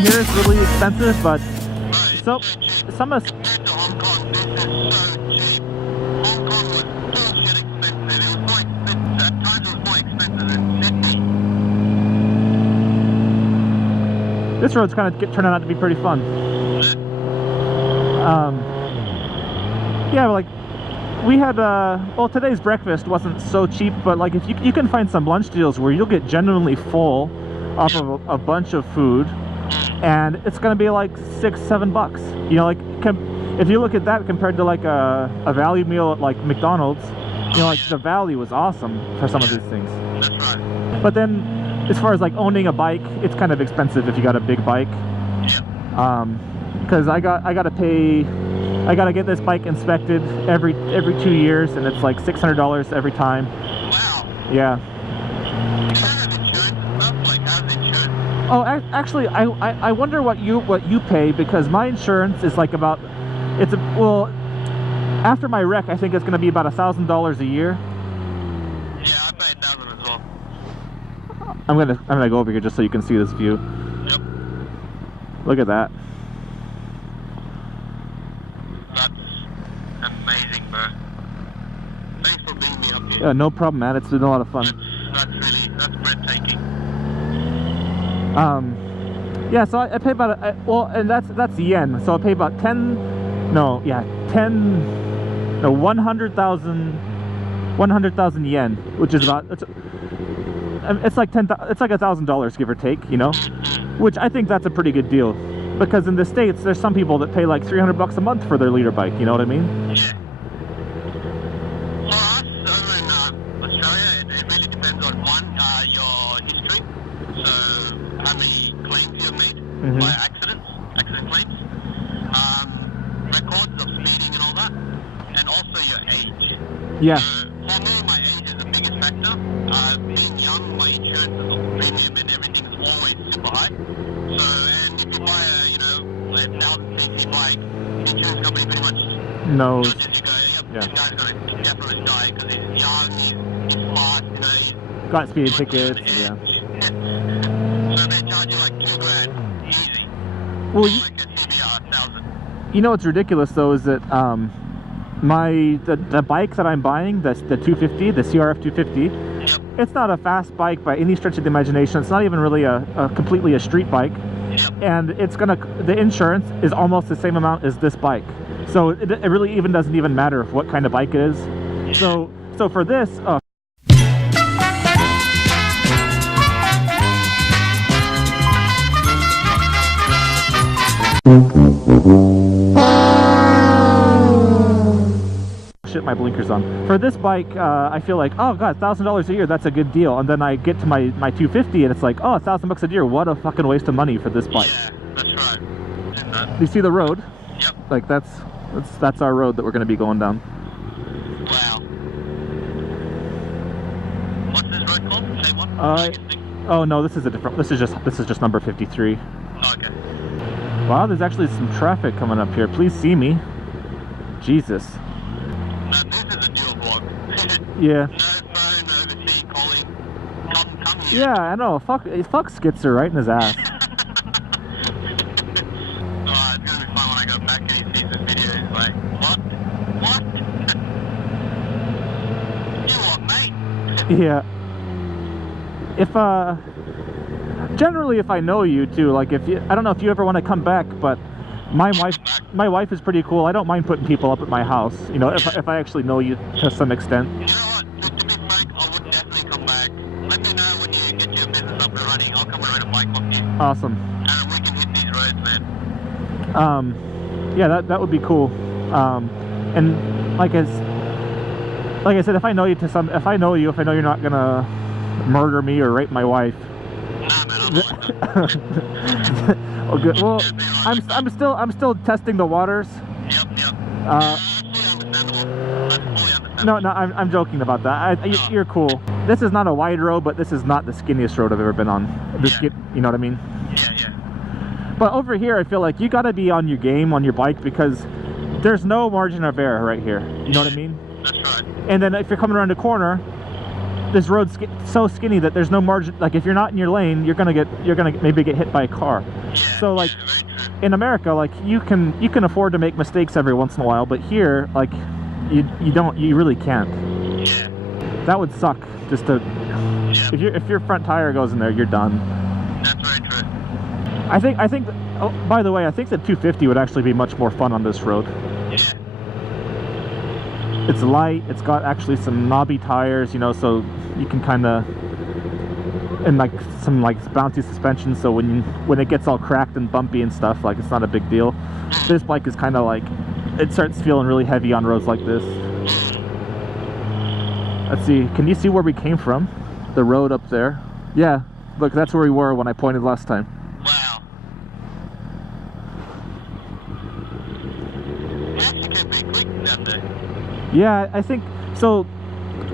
here is really expensive, but so some of this road's kind of turning out to be pretty fun. Yeah, like we had well, today's breakfast wasn't so cheap, but like if you can find some lunch deals where you'll get genuinely full off of a bunch of food, and it's gonna be like $6-7. You know, like if you look at that compared to like a value meal at like McDonald's, you know, like the value was awesome for some of these things. That's right. But then as far as like owning a bike, it's kind of expensive if you got a big bike. Because I gotta get this bike inspected every 2 years, and it's like $600 every time. Wow. Yeah. You have insurance and stuff? Like, how's insurance? Oh, actually, I wonder what you pay, because my insurance is like about, well, after my wreck, I think it's going to be about $1,000 a year. Yeah, I pay $1,000 as well. I'm gonna go over here just so you can see this view. Yep. Look at that. That's amazing, bro. Thanks for bringing me up here. Yeah, no problem, man. It's been a lot of fun. That's breathtaking. Yeah, so I pay about well, and that's yen. So I pay about 100,000 yen, which is about it's like $1,000, give or take, you know, which I think that's a pretty good deal, because in the States there's some people that pay like $300 a month for their liter bike. You know what I mean? Yeah. For us over in Australia, it really depends on your history. So how many claims you've made by accident claims, records of speeding and all that, and also your age. Yeah. So for me, my age is the biggest factor. Being young, my insurance premium and everything is always super high. So, and if you buy a 1,000cc bike, the insurance company pretty much knows. judges you, go, yep, Yeah. this guy's gonna definitely die because he's young, he's smart, you know, he's Got speeding tickets. Yeah. So they charge you like $2,000 easy. Well, Like a CBR 1,000. you know what's ridiculous though is that the bike that I'm buying, the 250, the CRF 250, Yep. it's not a fast bike by any stretch of the imagination. It's not even really a completely a street bike, Yep. and the insurance is almost the same amount as this bike. So it really even doesn't even matter what kind of bike it is. So for this, shit, my blinkers on. For this bike, I feel like, oh god, $1,000 a year, that's a good deal. And then I get to my 250 and it's like, oh, $1,000 a year, what a fucking waste of money for this bike. Yeah, that's right. You see the road? Yep. Like that's our road that we're going to be going down. Wow. What's this road called? Same one? Oh no, this is just number 53. Okay. Wow, there's actually some traffic coming up here. Please see me. Jesus. Now this is a dual vlog. Yeah. No phone, no overseas calling. Come here. Yeah, I know. Fuck Skitzer right in his ass. Oh, it's gonna be fun when I go back and he sees this video. He's like, what? You what, mate? Yeah. Generally if I know you too, like I don't know if you ever want to come back, but my wife is pretty cool. I don't mind putting people up at my house, you know, if I actually know you to some extent. You know what? To be frank, I would definitely come back. Let me know when you get your business up and running. I'll come and ride a bike with you. Awesome. And we can hit these roads, man. Yeah, that would be cool. And like I said, if I know you you're not gonna murder me or rape my wife. Nah, man, I'm Oh, good. Well, I'm still testing the waters. Yep. Fully understandable. That's fully understandable. No, I'm joking about that. You're cool. This is not a wide road, but this is not the skinniest road I've ever been on. You know what I mean? Yeah. But over here, I feel like you got to be on your game on your bike, because there's no margin of error right here. You know what I mean? That's right. And then if you're coming around the corner, this road's so skinny that there's no margin. Like if you're not in your lane, you're gonna maybe get hit by a car. So like in America, like you can afford to make mistakes every once in a while, but here, like you really can't. Yeah. That would suck. Just to if your front tire goes in there, you're done. That's very true. I think. Oh, by the way, I think the 250 would actually be much more fun on this road. Yeah. It's light. It's got actually some knobby tires, you know, so you can kind of, and like some like bouncy suspension. So when it gets all cracked and bumpy and stuff, like it's not a big deal. This bike is kind of like, it starts feeling really heavy on roads like this. Let's see. Can you see where we came from? The road up there. Yeah. Look, that's where we were when I pointed last time. Wow. You actually came pretty quick down there. Yeah, I think so.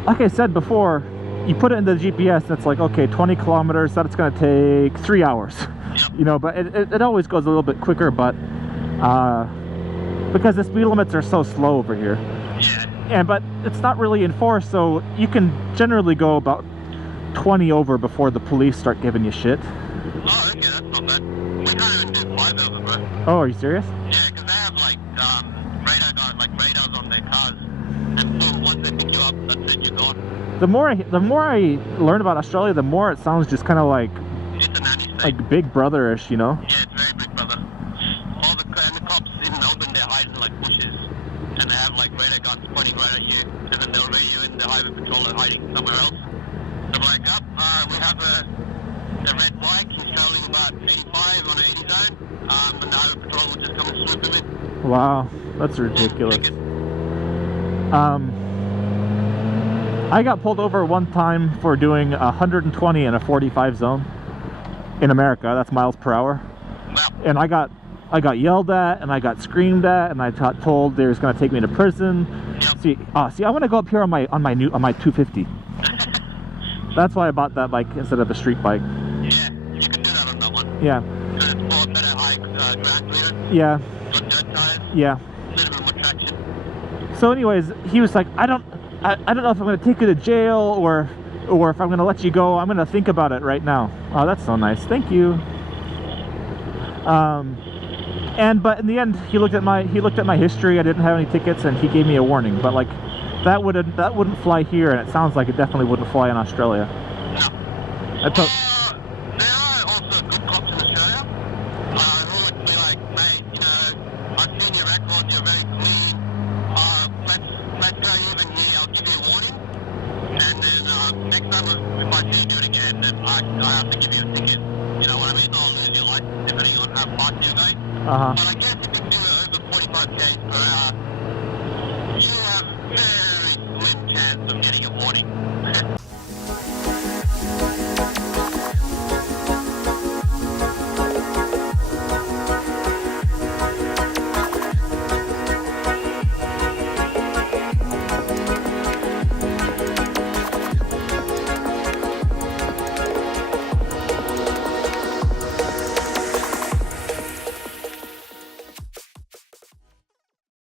Like I said before, you put it in the GPS and it's like, okay, 20 kilometers, that's going to take 3 hours. Yep. You know, but it always goes a little bit quicker, but because the speed limits are so slow over here. Yeah. But it's not really enforced, so you can generally go about 20 over before the police start giving you shit. Oh, okay, that's not bad. We can't even do 5 over, bro. Oh, are you serious? Yeah, because they have like radars on their cars, and so once they pick you up, that's it, you're gone. The more I learn about Australia, the more it sounds just kind of like It's a nanny state. like Big Brother-ish, you know? Yeah, it's very Big Brother. And the cops in Melbourne, they're hiding in like bushes, and they have like radar guns pointing right at you, and then they'll radio in the highway patrol are hiding somewhere else. So we're like, we have a red bike, he's traveling about 85 on an 80 zone, and the highway patrol will just come and swoop him in. Wow, that's ridiculous. I got pulled over one time for doing 120 in a 45 zone in America. That's miles per hour. Wow. And I got yelled at, and I got screamed at, and I got told they was going to take me to prison. Yep. See, I want to go up here on my 250. That's why I bought that bike instead of a street bike. Yeah, you can do that on that one. Yeah. Because it's more better high ground clearance. Yeah. Got dirt tires. Yeah. A little bit more traction. So anyways, he was like, I don't know if I'm going to take you to jail or if I'm going to let you go. I'm going to think about it right now. Oh, that's so nice. Thank you. But in the end, he looked at my history. I didn't have any tickets, and he gave me a warning. But like, that wouldn't fly here, and it sounds like it definitely wouldn't fly in Australia. No. There are also good cops in Australia who would be like, mate, you know, I've seen your record, you're very clean. Let's go even here, I'll give you a warning. And then next time if I see you do it again, then I have to give you a ticket. You know what I mean? I'll lose your license depending on how fast you're going. But I guess if you do it over 45 km per hour, you have very